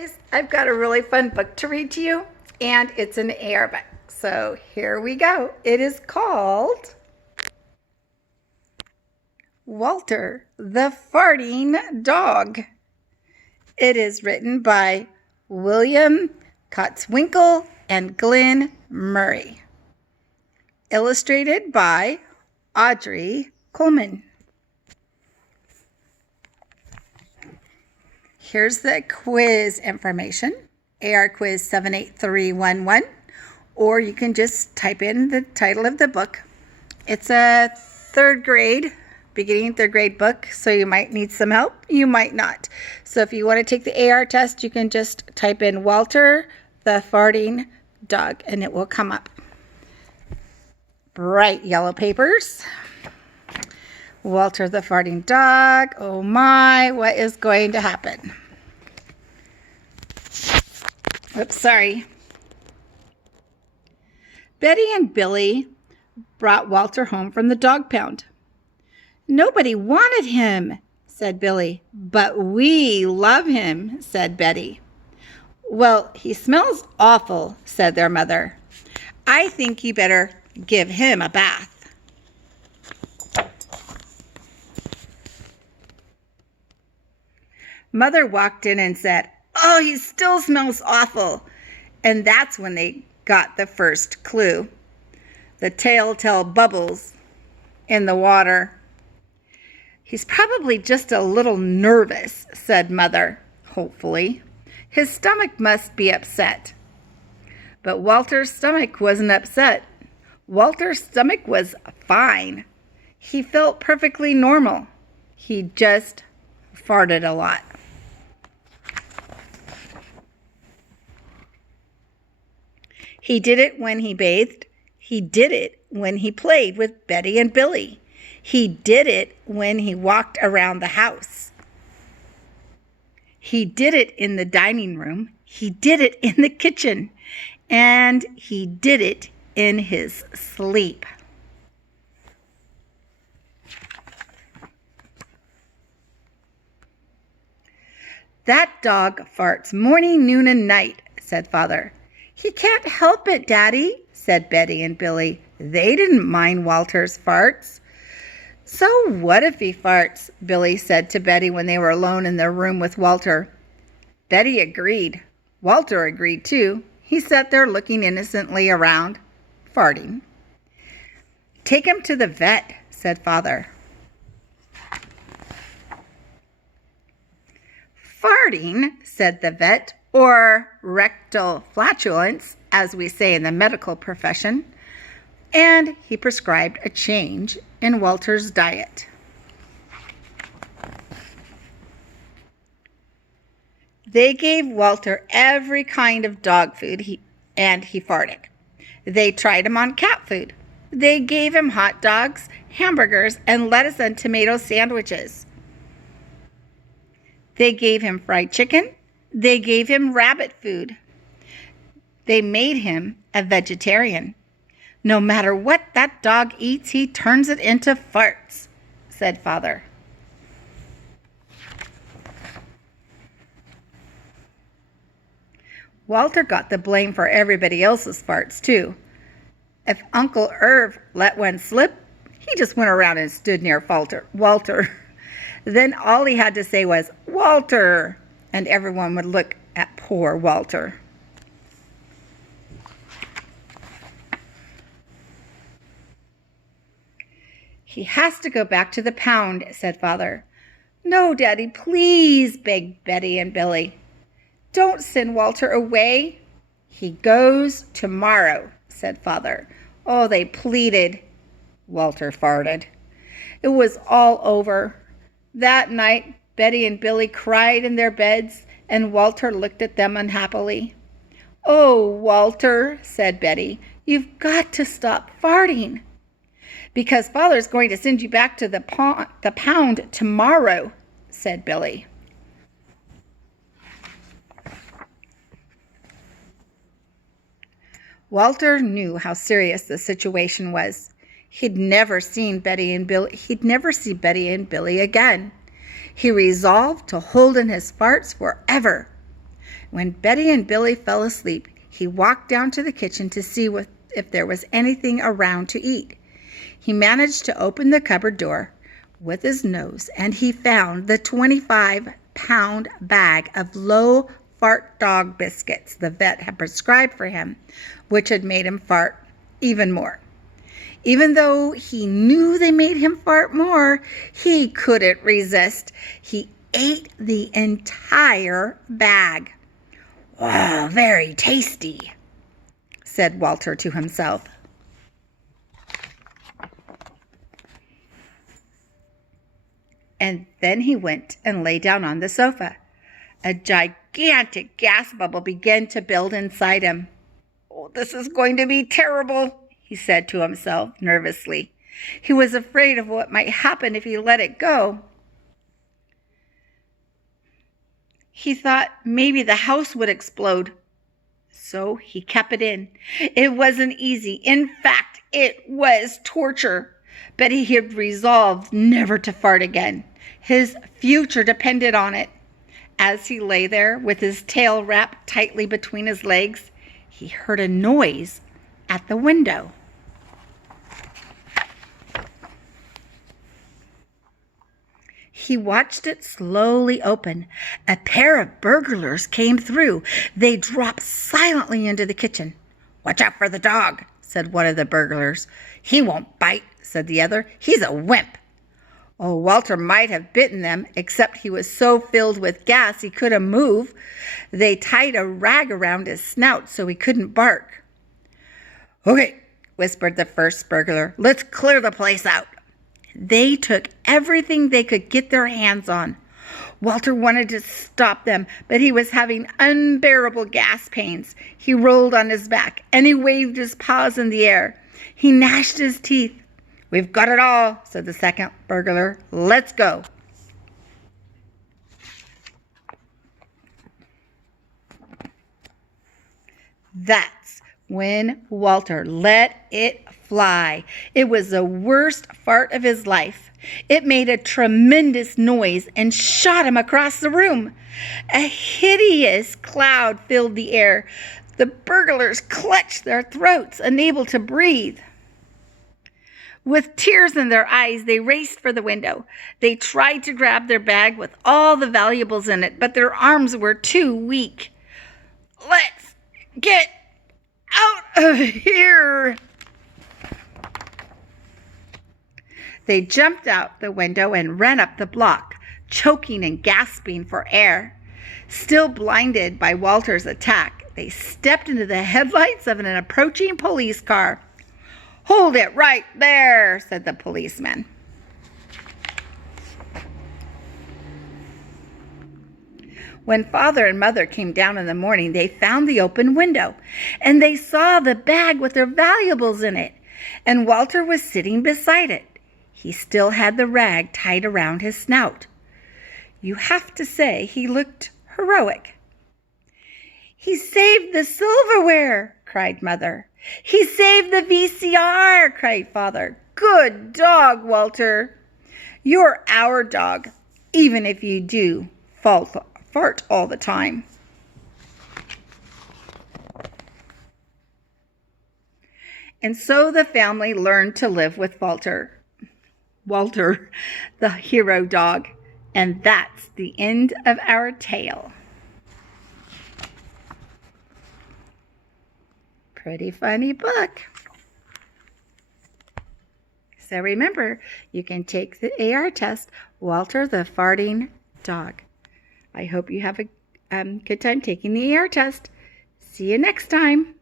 guys, I've got a really fun book to read to you, and it's an AR book. So here we go. It is called Walter the Farting Dog. It is written by William Kotzwinkle and Glenn Murray. Illustrated by Audrey Coleman. Here's the quiz information, AR Quiz 78311, or you can just type in the title of the book. It's a beginning third grade book, so you might need some help, you might not. So if you want to take the AR test, you can just type in Walter the Farting Dog, and it will come up. Bright yellow papers. Walter the Farting Dog. Oh my, what is going to happen? Oops, sorry. Betty and Billy brought Walter home from the dog pound. Nobody wanted him, said Billy. But we love him, said Betty. Well, he smells awful, said their mother. I think you better give him a bath. Mother walked in and said, "Oh, he still smells awful." And that's when they got the first clue. The telltale bubbles in the water. He's probably just a little nervous, said Mother, hopefully. His stomach must be upset. But Walter's stomach wasn't upset. Walter's stomach was fine. He felt perfectly normal. He just farted a lot. He did it when he bathed. He did it when he played with Betty and Billy. He did it when he walked around the house. He did it in the dining room. He did it in the kitchen. And he did it in his sleep. That dog farts morning, noon, and night, said Father. He can't help it, Daddy, said Betty and Billy. They didn't mind Walter's farts. So what if he farts? Billy said to Betty when they were alone in their room with Walter. Betty agreed. Walter agreed too. He sat there looking innocently around, farting. Take him to the vet, said Father. Farting, said the vet, or rectal flatulence, as we say in the medical profession, and he prescribed a change in Walter's diet. They gave Walter every kind of dog food and he farted. They tried him on cat food. They gave him hot dogs, hamburgers, and lettuce and tomato sandwiches. They gave him fried chicken. They gave him rabbit food. They made him a vegetarian. No matter what that dog eats, he turns it into farts, said Father. Walter got the blame for everybody else's farts, too. If Uncle Irv let one slip, he just went around and stood near Walter. Then all he had to say was, Walter, and everyone would look at poor Walter. He has to go back to the pound, said Father. No, Daddy, please, begged Betty and Billy. Don't send Walter away. He goes tomorrow, said Father. Oh, they pleaded. Walter farted. It was all over. That night, Betty and Billy cried in their beds, and Walter looked at them unhappily. Oh, Walter, said Betty, you've got to stop farting. Because Father's going to send you back to the pound tomorrow, said Billy. Walter knew how serious the situation was. He'd never see Betty and Billy again. He resolved to hold in his farts forever. When Betty and Billy fell asleep, he walked down to the kitchen to see if there was anything around to eat. He managed to open the cupboard door with his nose, and he found the 25-pound bag of low fart dog biscuits the vet had prescribed for him, which had made him fart even more. Even though he knew they made him fart more, he couldn't resist. He ate the entire bag. "Wow, very tasty," said Walter to himself. And then he went and lay down on the sofa. A gigantic gas bubble began to build inside him. "Oh, this is going to be terrible," he said to himself nervously. He was afraid of what might happen if he let it go. He thought maybe the house would explode. So he kept it in. It wasn't easy. In fact, it was torture. But he had resolved never to fart again. His future depended on it. As he lay there with his tail wrapped tightly between his legs, he heard a noise at the window. He watched it slowly open. A pair of burglars came through. They dropped silently into the kitchen. "Watch out for the dog," said one of the burglars. "He won't bite," said the other. "He's a wimp." Oh, Walter might have bitten them, except he was so filled with gas he couldn't move. They tied a rag around his snout so he couldn't bark. "Okay," whispered the first burglar. "Let's clear the place out." They took everything they could get their hands on. Walter wanted to stop them, but he was having unbearable gas pains. He rolled on his back, and he waved his paws in the air. He gnashed his teeth. "We've got it all," said the second burglar. "Let's go." That's when Walter let it fly. It was the worst fart of his life. It made a tremendous noise and shot him across the room. A hideous cloud filled the air. The burglars clutched their throats, unable to breathe. With tears in their eyes, they raced for the window. They tried to grab their bag with all the valuables in it, but their arms were too weak. "Let's get out of here!" They jumped out the window and ran up the block, choking and gasping for air. Still blinded by Walter's attack, they stepped into the headlights of an approaching police car. "Hold it right there," said the policeman. When Father and Mother came down in the morning, they found the open window, and they saw the bag with their valuables in it, and Walter was sitting beside it. He still had the rag tied around his snout. You have to say he looked heroic. "He saved the silverware," cried Mother. "He saved the VCR," cried Father. "Good dog, Walter. You're our dog, even if you do fart all the time." And so the family learned to live with Walter, the hero dog. And that's the end of our tale. Pretty funny book. So remember, you can take the AR test, Walter the Farting Dog. I hope you have a good time taking the AR test. See you next time.